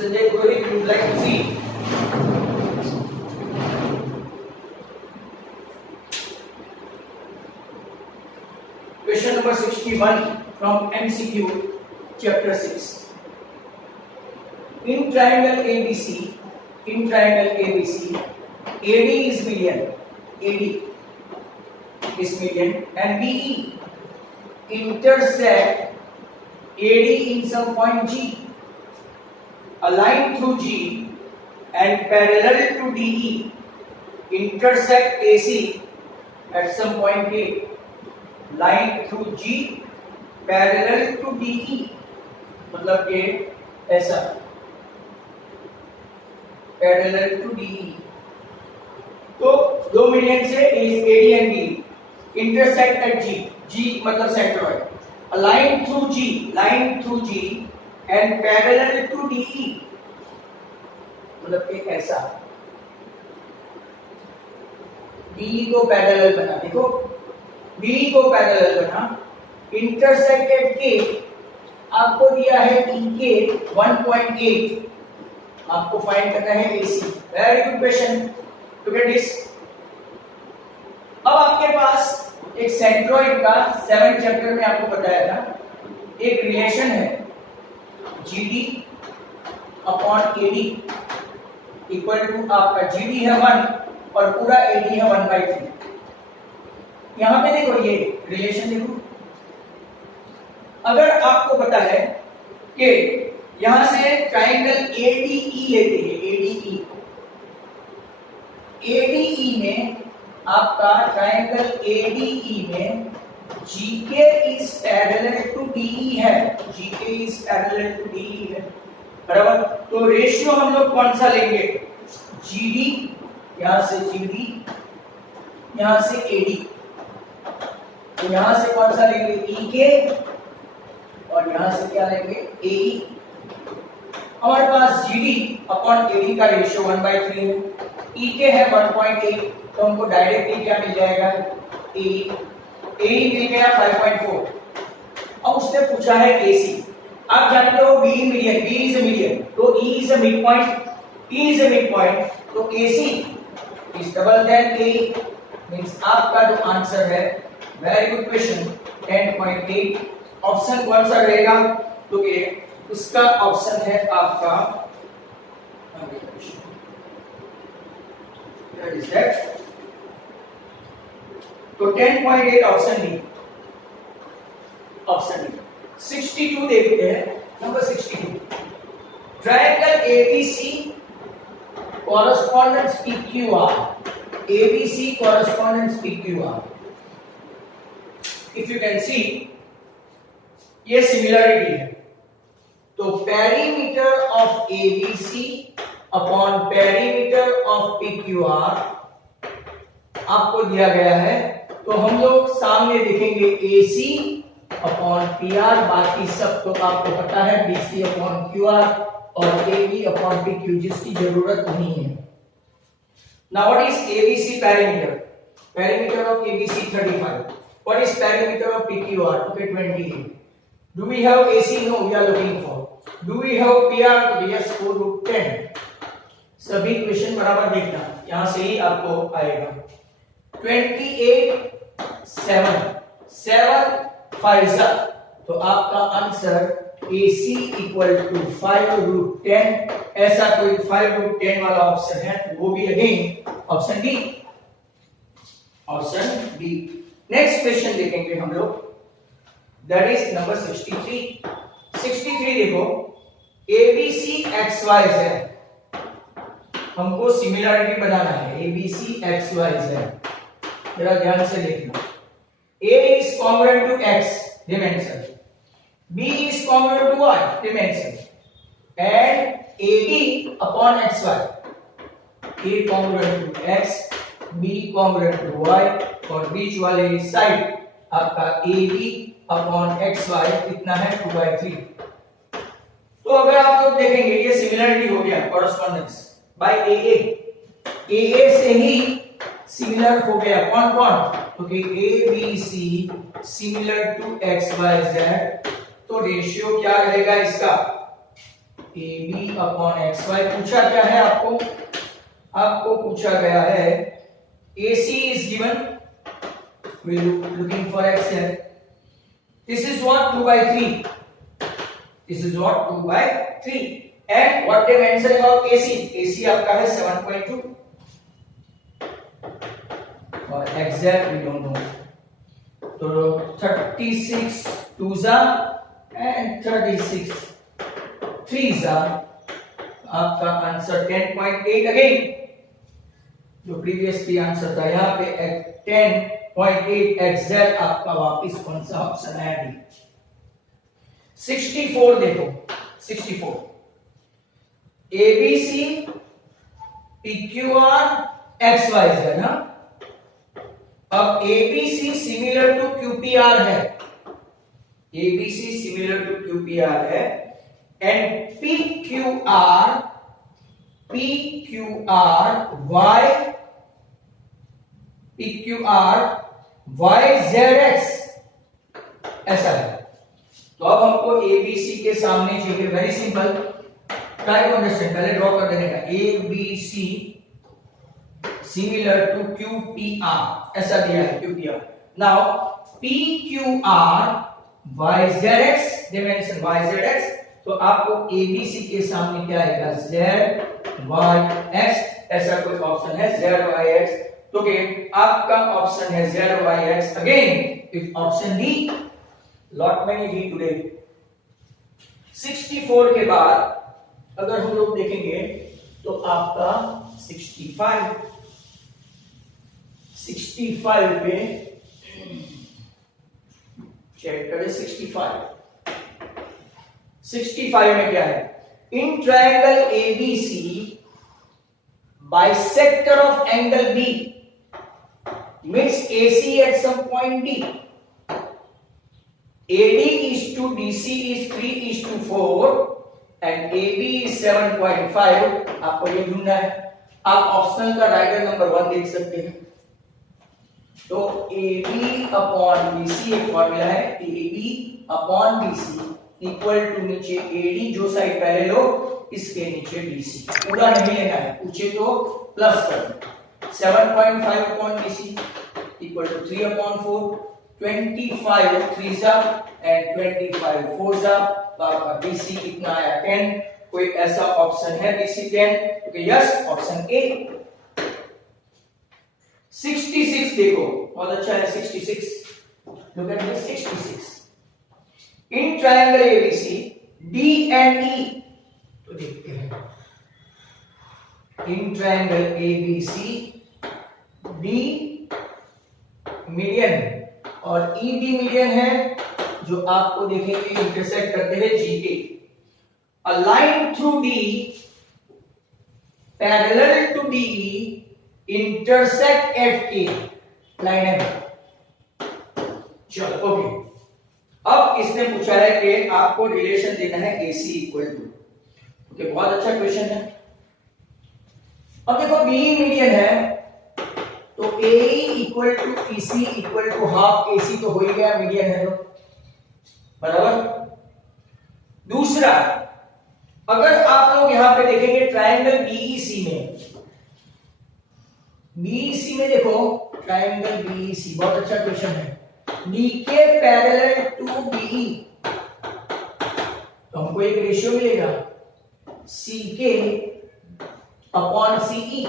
Sanjay Purohit, you would like to see? Question number 61 from MCQ chapter 6. In triangle ABC, AD is median, and BE intersect AD in some point G. A line through G and parallel to DE intersect AC at some point A. Line through G parallel to DE, मतलब कि ऐसा parallel to DE. तो दो median से AD and BE intersect at G मतलब centroid. A line through G and parallel to DE, मतलब कि ऐसा DE को पैरेलल बना, देखो DE को पैरेलल बना, इंटरसेक्टेड के आपको दिया है EK 1.8, आपको फाइंड करना है AC. Very good question. Look at this. अब आपके पास एक सेंट्रॉइड का 7 चैप्टर में आपको बताया था एक रिलेशन है GD upon AD equal to आपका GD है 1 और पूरा AD है 1/3. यहां पे देखो ये रिलेशन देखो. अगर आपको पता है कि यहां से ट्राइंगल ADE लेते हैं, ADE में आपका ट्राइंगल ADE में GK is parallel to DE है, GK is parallel to DE है, बराबर. तो रेशियो हम लोग कौन सा लेंगे? GD, यहां से GD, यहां से AD. तो यहां से कौन सा लेंगे? EK, और यहां से क्या लेंगे? AE. हमारे पास GD अपॉन AD का रेशियो 1/3 है, EK है 1.8, तो हमको डायरेक्टली क्या मिल जाएगा? AE मिल गया 5.4. अब उसने पूछा है AC. आप जानते हो B median, B is a median, तो E is a midpoint, तो AC is double than AE. Means आपका जो आंसर है, वेरी गुड क्वेश्चन, 10.8. ऑप्शन कौन सा रहेगा? तो ये उसका ऑप्शन है आपका, what is that? तो 10.8 ऑप्शन डी. 62 देखते हैं. Number 62. Triangle ABC correspondence PQR. ABC correspondence PQR. If you can see, ये सिमिलरिटी है. तो perimeter of ABC upon perimeter of PQR आपको दिया गया है. तो हम लोग सामने लिखेंगे AC अपॉन PR, बाकी सब तो आपको पता है BC अपॉन QR और AB अपॉन PQ, जिसकी जरूरत नहीं है. Now what is ABC perimeter? Perimeter of ABC 35. What is perimeter of PQR? Okay, 28. Do we have AC? No, we are looking for. Do we have PR? Yes, 4√10. सभी question बराबर देखना, यहां से ही आपको आएगा. 28 7 5 तो आपका आंसर AC इक्वल टू 5√10. ऐसा कोई 5√10 वाला ऑप्शन है तो वो भी again option D. Next question देखेंगे हम लोग, दैट इज नंबर 63. 63 देखो, ABC XYZ, हमको सिमिलरिटी बनाना है. ABC XYZ, जरा ध्यान से देखना. A is congruent to X dimension, B is congruent to Y dimension, and AB upon XY. A congruent to X, B congruent to Y, और बीच वाले side आपका AB अपॉन XY कितना है? 2/3. तो अगर आप लोग देखेंगे ये सिमिलरिटी हो गया, कॉरेस्पॉन्डेंस बाय AA से ही सिमिलर हो गया. कौन? क्योंकि ABC सिमिलर टू XYZ, तो रेशियो क्या रहेगा इसका? AB अपॉन XY पूछा क्या है आपको? आपको पूछा गया है AC is given, we looking for X here. This is what 2 by 3. This is what 2 by 3. And what they mention about AC? AC आपका है 7.2. और exact we don't know. तो 36 2s and 36 3s आपका आंसर 10.8 अगेन जो previously answer था यहाँ पे 10.8 exact आपका वापस कौन सा ऑप्शन है? डी। 64 देखो 64 ABC PQR XYZ ना। अब ABC सिमिलर टू QPR है, ABC सिमिलर टू QPR है एंड PQR YZX ऐसा है। तो अब हमको ABC के सामने चाहिए, very simple, try to understand, पहले ड्रॉ कर देने का। ABC सिमिलर टू QPR ऐसा दिया है QPR। Now PQR YZX dimension YZX, तो आपको ABC के सामने क्या आएगा? ZYX ऐसा कोई ऑप्शन है ZYX, तो आपका ऑप्शन है ZYX again if option D. Lot many D today. 64 के बाद अगर हम लोग देखेंगे तो आपका 65 पे चेक करें। 65 में क्या है? इन triangle ABC bisector of angle B meets AC at some point D. AD is to DC is 3:4 and AB is 7.5. आपको ये ढूंढना है। आप ऑप्शनल का राइटर नंबर 1 देख सकते हैं। तो AB अपॉन BC एक फॉर्मूला है, AB upon BC equal to नीचे AD, जो साइड पहले लो इसके नीचे BC, पूरा नहीं लेना है, पूछे तो प्लस कर दो। 7.5 upon BC equal to 3 upon 4, 25 3s and 25 4s, तो आपका BC कितना आया? 10। कोई ऐसा ऑप्शन है BC 10? Okay yes, option A. 66 देखो, बहुत अच्छा है 66। Look at this 66 in triangle ABC D and E, तो देखते हैं इन ट्रायंगल ABC D मीडियन और ED मीडियन है, जो आपको देखेंगे इंटरसेक्ट करते हैं GK। A line through D parallel to DE intersect at K, line है। चलो ओके, अब इसने पूछा है कि आपको रिलेशन देना है AC इक्वल टू, ओके बहुत अच्छा क्वेश्चन है। अब देखो BE मीडियन है, तो AE equal to EC equal to half AC तो हो ही गया, मीडियन है तो बराबर। दूसरा, अगर आप लोग यहां पे देखेंगे ट्रायंगल BEC में देखो ट्रायंगल BEC, बहुत अच्छा क्वेश्चन है। DK पैरेलल टू BE, तो हमको एक रेशियो मिलेगा CK upon CE,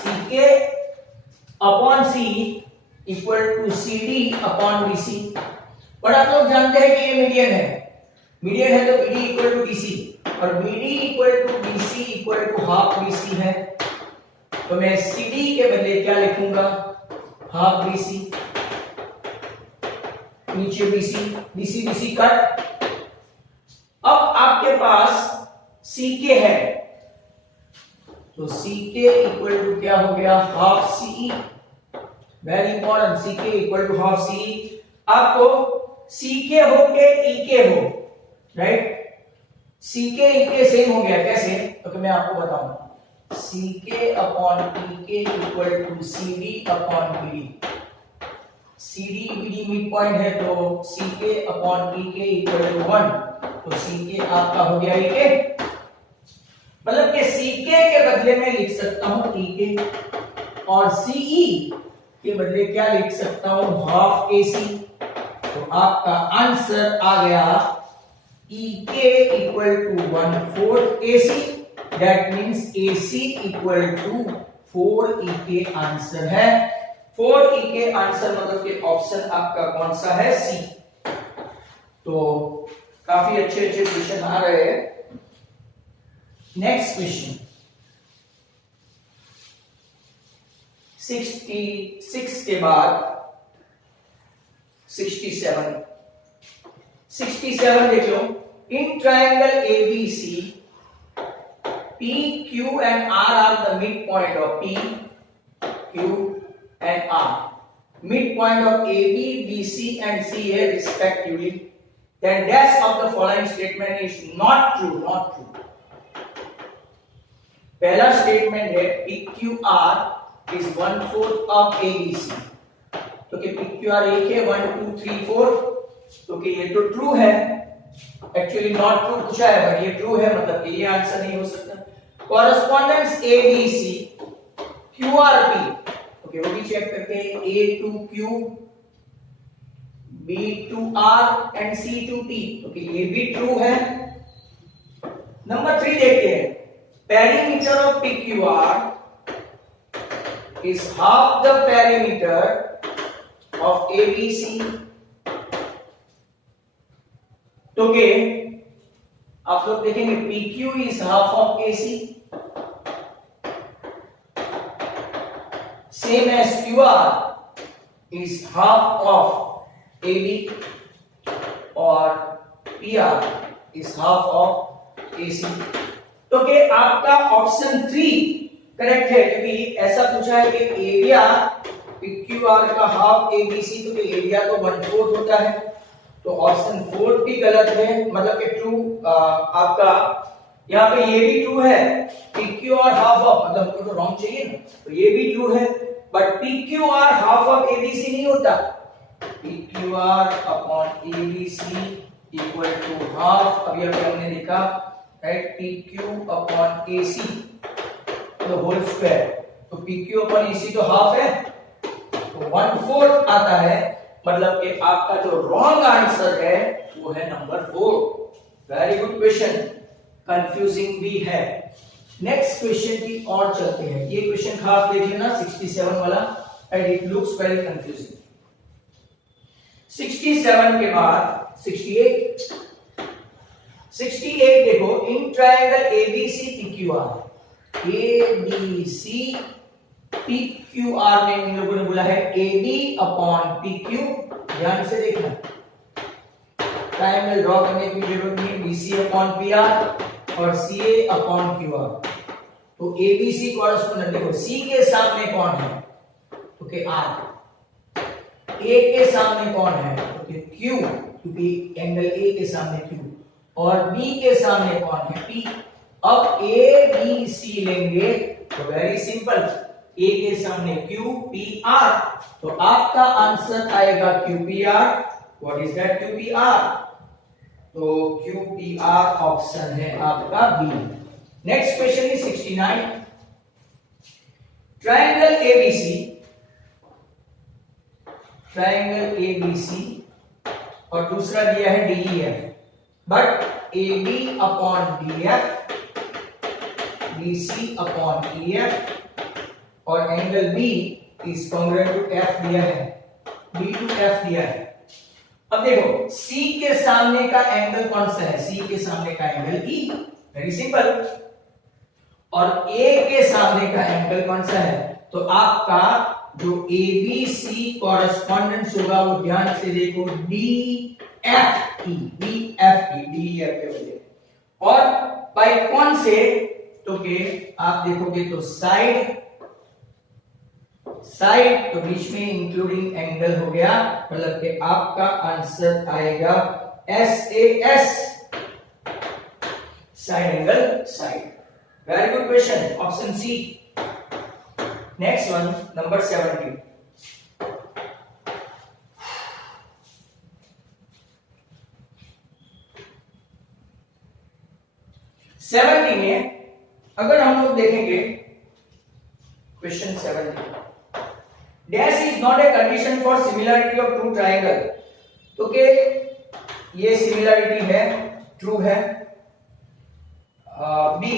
CK upon CE equal to CD upon BC। पर आप लोग जानते हैं कि ये मीडियन है तो BD इक्वल टू BC, और BD equal to BC equal to half BC है, तो मैं CD के बदले क्या लिखूंगा? हाफ BC, नीचे BC कट। अब आपके पास CK है, तो CK इक्वल टू क्या हो गया? Half CE। Very important, CK equal to half CE। आपको CK हो के EK हो, राइट? CK EK सेम हो गया, कैसे? तो मैं आपको बताऊं, CK upon EK equal to CD upon BD। CD BD midpoint है, तो CK upon EK equal to 1, तो CK आपका हो गया EK। मतलब कि सीके के बदले में लिख सकता हूं टीके और सीई के बदले क्या लिख सकता हूं हाफ एसी। तो आपका आंसर आ गया EK equal to 1/4 AC, that means AC equal to 4 EK answer है। 4 EK आंसर मतलब कि ऑप्शन आपका कौन सा है? सी। तो काफी अच्छे अच्छे क्वेश्चन आ रहे हैं। नेक्स्ट क्वेश्चन 66 के बाद 67 देख लो। In triangle ABC P, Q and R are the midpoint of P, Q and R. Midpoint of AB, BC and CA respectively. Then dash of the following statement is not true. Not true. पहला statement है PQR is 1/4 of ABC। तो कि PQR एक है 1 2 3 4, तो कि ये तो ट्रू है। एक्चुअली नॉट ट्रू पूछा है पर ये ट्रू है, मतलब कि ये आंसर नहीं हो सकता। कॉरेस्पॉन्डेंस ABC QRP, ओके वो भी चेक करते हैं। A to Q, B to R and C to T, okay ये भी ट्रू है। नंबर 3 देखते हैं। Perimeter of PQR is half the perimeter of ABC। तो के आप लोग देखेंगे PQ is half of AC, same as QR is half of AB और PR is half of AC। तो कि आपका ऑप्शन 3 करेक्ट है, क्योंकि ऐसा पूछा है कि एरिया PQR का हाफ ABC, तो कि एरिया तो 1/4 होता है। तो ऑप्शन 4 भी गलत है, मतलब कि ट्रू आपका यहाँ पे ये भी ट्रू है। PQR हाफ ऑफ, मतलब हमको तो रॉन्ग चाहिए ना, तो ये भी ट्रू है। But PQR half of ABC नहीं होता। PQR upon ABC equal to half, अभी हमने देखा राइट, PQ अपॉन AC तो होल स्क्वायर। तो PQ अपॉन AC तो हाफ है, तो 1/4 आता है। मतलब कि आपका जो रॉन्ग आंसर है वो है number 4। Very good question, confusing भी है। नेक्स्ट क्वेश्चन की और चलते हैं। ये क्वेश्चन खास देख लेना 67 वाला, and it looks very confusing. 67 के बाद 68 देखो। इन triangle ABC PQR, ABC PQR में इन लोगों ने बोला है AB अपॉन PQ। ध्यान से देखना, ट्रायंगल ड्रॉ करने की जरूरत नहीं है। BC अपॉन PR और CA अपॉन QR। तो ABC कॉरेस्पॉन्डेंट देखो, C के सामने कौन है? तो कि R। A के सामने कौन है? तो कि Q, क्योंकि एंगल A के सामने Q। और B के सामने कौन है? P। अब A B C लेंगे तो वेरी सिंपल, A के सामने Q P R, तो आपका आंसर आएगा QPR। What is that QPR? तो QPR ऑप्शन है आपका B। Next question is 69। Triangle ABC और दूसरा दिया है DEF, but AB upon DF, BC upon EF और angle B is congruent to F दिया है, B टू F दिया है। अब देखो C के सामने का एंगल कौन सा है? C के सामने का एंगल E, वेरी सिंपल। और A के सामने का एंगल कौन सा है? तो आपका जो ABC कॉरेस्पॉन्डेंस होगा वो ध्यान से देखो DFE के वजह। और बाय कौन से? तो के आप देखोगे तो साइड तो बीच में इंक्लूडिंग एंगल हो गया, मतलब कि आपका आंसर आएगा SAS, side angle side. Very good question, option C. Next one number 70। 70 में अगर हम लोग देखेंगे question 7, dash is not a condition for similarity of two triangle, तो के ये सिमिलरिटी है, ट्रू है। बी,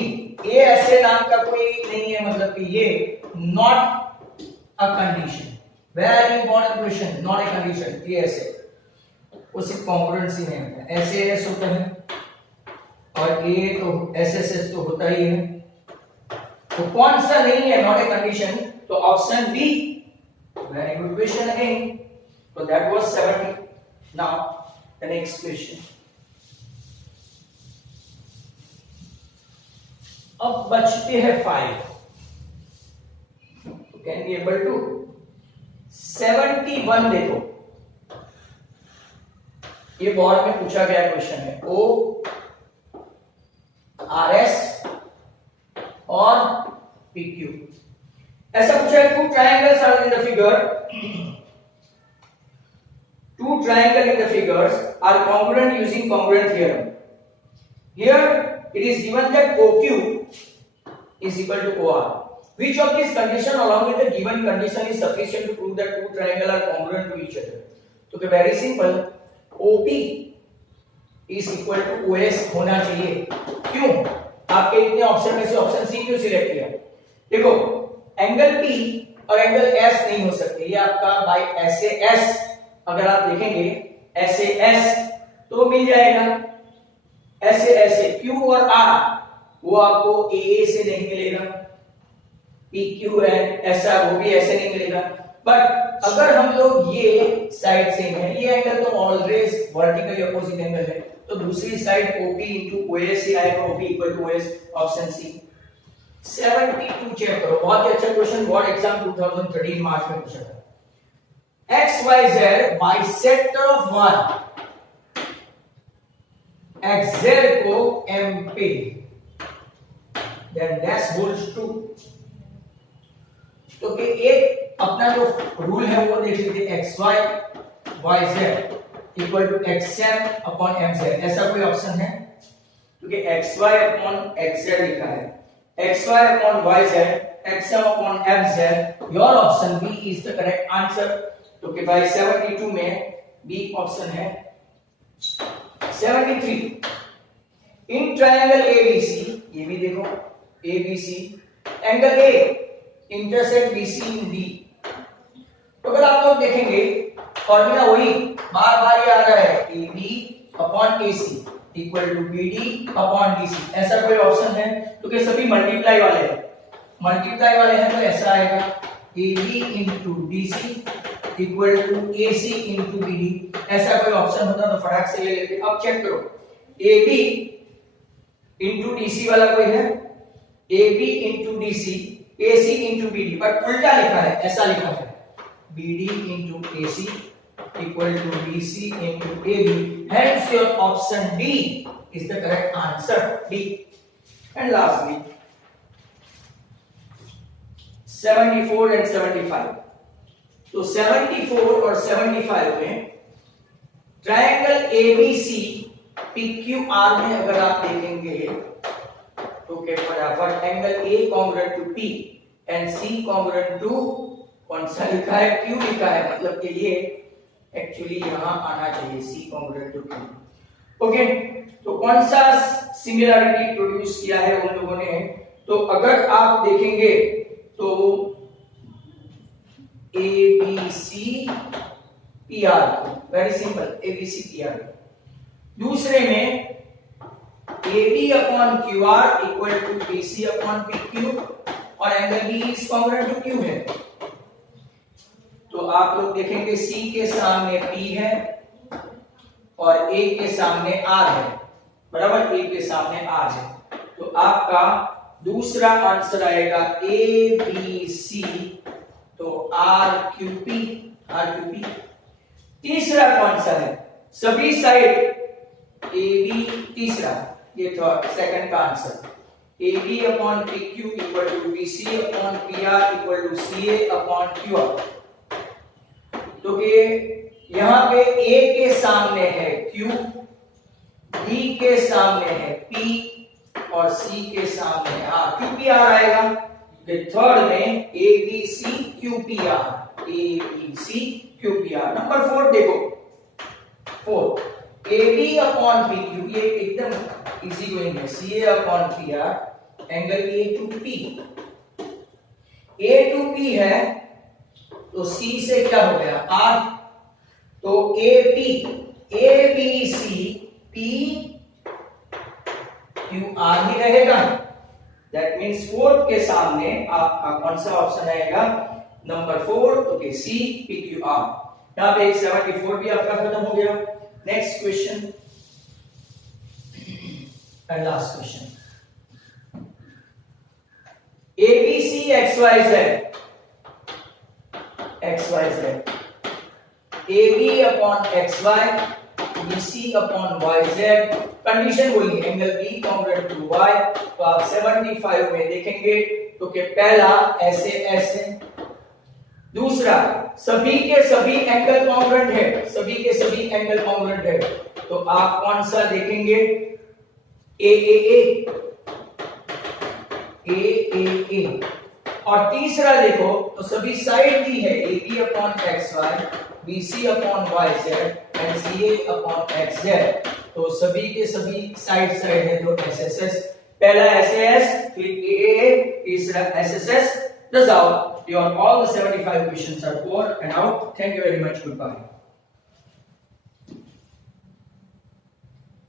ए ऐसे नाम का कोई नहीं है, मतलब कि ये not a condition, very important question, not a condition, ये ऐसे वो सिर्फ कॉन्ग्रुएंसी में होता है, ऐसे एस होता है और ए तो एस एस एस तो होता ही है, तो कौन सा नहीं है नॉट ए कंडीशन, तो option B, very good question again, so that was 70. Now the next question. अब बचते हैं 5, कैन बी एबल टू 71। देखो ये बोर्ड में पूछा गया क्वेश्चन है, ओ आर एस और पी क्यू, ऐसा पूछा है, two triangles are in the figure, two triangle in the figures are congruent using congruent theorem. Here it is given that OQ is equal to OR. Which of these condition along with the given condition is sufficient to prove that two triangle are congruent to each other? तो तो very simple, OP is equal to OS होना चाहिए। क्यों? आपके इतने option में से option C क्यों सिलेक्ट किया? देखो एंगल P और एंगल S नहीं हो सकते, ये आपका बाय SAS अगर आप देखेंगे ऐसे एस तो मिल जाएगा, ऐसे ऐसे क्यू और आर वो आपको ए से नहीं मिलेगा, पी क्यू है ऐसा वो भी ऐसे नहीं मिलेगा, बट अगर हम लोग ये साइड से हैं, ये एंगल तो ऑलवेज वर्टिकली अपोजिट एंगल है, तो दूसरी साइड ओपी इनटू ओएस से आएगा, OP equal to OS, option C. 72 check करो, बहुत ही अच्छा क्वेश्चन, बोर्ड एग्जाम 2013 मार्च में पूछा था। XYZ bisector of one, XZ को M पे, then dash holds true, तो कि एक अपना जो रूल है वो देख लीजिए, XY YZ equal to XM upon MZ, ऐसा कोई ऑप्शन है? क्योंकि XY अपॉन XZ लिखा है, XY upon YZ, XM upon MZ, your option B is the correct answer. तो कि भाई 72 में बी ऑप्शन है। 73, इन ट्रायंगल ABC, ये भी देखो ABC, angle A intersect BC in D, तो अगर आप लोग देखेंगे फॉर्मूला वही बार बार ये आ रहा है, AB upon AC equal to BD upon DC, ऐसा कोई ऑप्शन है? क्योंकि सभी मल्टीप्लाई वाले हैं, मल्टीप्लाई वाले हैं, तो ऐसा आएगा AB into DC equal to AC into BD, ऐसा कोई ऑप्शन होता तो फटाक से ले लेते। अब चेक करो, AB इंटू DC वाला कोई है, AB into DC, AC into BD, पर उल्टा लिखा है, ऐसा लिखा है BD into AC equal to BC into AB, hence your option D is the correct answer, D। And lastly 74 and 75, तो 74 और 75 में ट्रायंगल ABC PQR में अगर आप देखेंगे तो क्या फटाफट angle A congruent to P and C congruent to कौन सा लिखा है, Q लिखा है, मतलब कि ये एक्चुअली यहां आना चाहिए C congruent to Q। Okay, तो कौन सा सिमिलरिटी प्रोड्यूस किया है उन लोगों ने, तो अगर आप देखेंगे तो ABC PR, very simple ABC PR। दूसरे में AB upon QR equal to BC upon PQ और angle B is congruent to Q है, तो आप लोग देखेंगे C के सामने P है और A के सामने R है, बराबर, A के सामने R है, तो आपका दूसरा आंसर आएगा ABC, तो RQP। तीसरा कौन सा है, सभी साइड AB, तीसरा ये थर्ड सेकंड का answer, AB upon PQ equal to BC upon PR equal to CA upon QR, तो कि यहां पे A के सामने है Q, B के सामने है P और सी के सामने आर, QPR आएगा। थर्ड में ABC QPR, ABC QPR। Number 4 देखो, 4 AB अपॉन PQ, ये एकदम इजी गोइंग है। CA upon PR, angle A to P, A to P है तो C से क्या हो गया R, तो AP, ABC PQR ही रहेगा। दैट मीन्स 4 के सामने आपका कौन सा ऑप्शन आएगा, नंबर 4, ओके C PQR। यहाँ पे 74 भी आपका खत्म हो गया। Next question and last question, ABC XYZ, AB upon XY, BC upon YZ। Condition बोलिए, angle B congruent to Y, तो आप 75 में देखेंगे तो कि पहला ऐसे ऐसे, दूसरा सभी के सभी एंगल कॉन्ग्रुएंट है, सभी के सभी एंगल कॉन्ग्रुएंट है, तो आप कौन सा देखेंगे, AAA, और तीसरा देखो तो सभी साइड दी है, AB upon XY, BC upon YZ and CA upon XZ, तो सभी के सभी साइड है तो SSS, पहला SS फिर AAA, तीसरा SSS। That's all. Your all the 75 questions are over and out. Thank you very much. Goodbye.